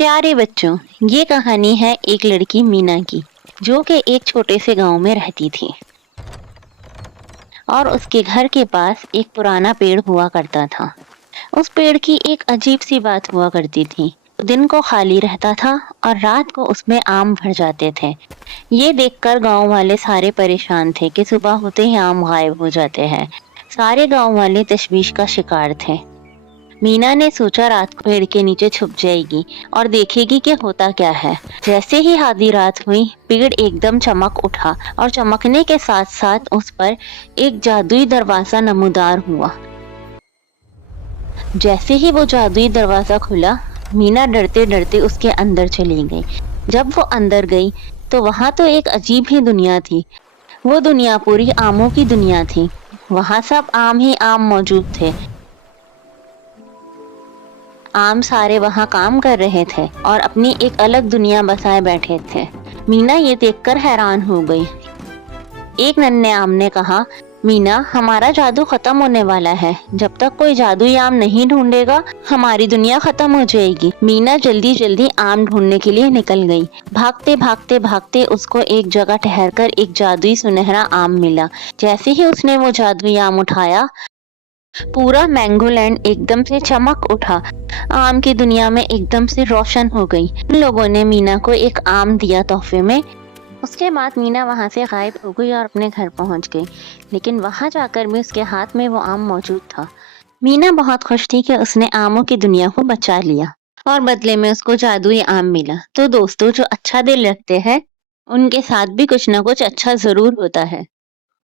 प्यारे बच्चों, ये कहानी है एक लड़की मीना की, जो कि एक छोटे से गांव में रहती थी और उसके घर के पास एक पुराना पेड़ हुआ करता था। उस पेड़ की एक अजीब सी बात हुआ करती थी। दिन को खाली रहता था और रात को उसमें आम भर जाते थे। ये देखकर गांव वाले सारे परेशान थे कि सुबह होते ही आम गायब हो जाते हैं। सारे गांव वाले तशवीश का शिकार थे। मीना ने सोचा रात को पेड़ के नीचे छुप जाएगी और देखेगी कि होता क्या है। जैसे ही आधी रात हुई, पेड़ एकदम चमक उठा और चमकने के साथ साथ उस पर एक जादुई दरवाजा नमूदार हुआ। जैसे ही वो जादुई दरवाजा खुला, मीना डरते डरते उसके अंदर चली गई। जब वो अंदर गई तो वहां तो एक अजीब ही दुनिया थी। वो दुनिया पूरी आमों की दुनिया थी। वहां सब आम ही आम मौजूद थे। आम सारे वहां काम कर रहे थे और अपनी एक अलग दुनिया बसाए बैठे थे। मीना ये देखकर हैरान हो गई। एक नन्हे आम ने कहा, मीना, हमारा जादू खत्म होने वाला है। जब तक कोई जादुई आम नहीं ढूंढेगा, हमारी दुनिया खत्म हो जाएगी। मीना जल्दी जल्दी आम ढूंढने के लिए निकल गई। भागते भागते भागते उसको एक जगह ठहरकर एक जादुई सुनहरा आम मिला। जैसे ही उसने वो जादुई आम उठाया, पूरा मैंगो लैंड एकदम से चमक उठा। आम की दुनिया में एकदम से रोशन हो गई। उन लोगों ने मीना को एक आम दिया तोहफे में। उसके बाद मीना वहां से गायब हो गई और अपने घर पहुंच गई। लेकिन वहां जाकर भी उसके हाथ में वो आम मौजूद था। मीना बहुत खुश थी कि उसने आमों की दुनिया को बचा लिया और बदले में उसको जादुई आम मिला। तो दोस्तों, जो अच्छा दिल रखते हैं, उनके साथ भी कुछ ना कुछ अच्छा जरूर होता है।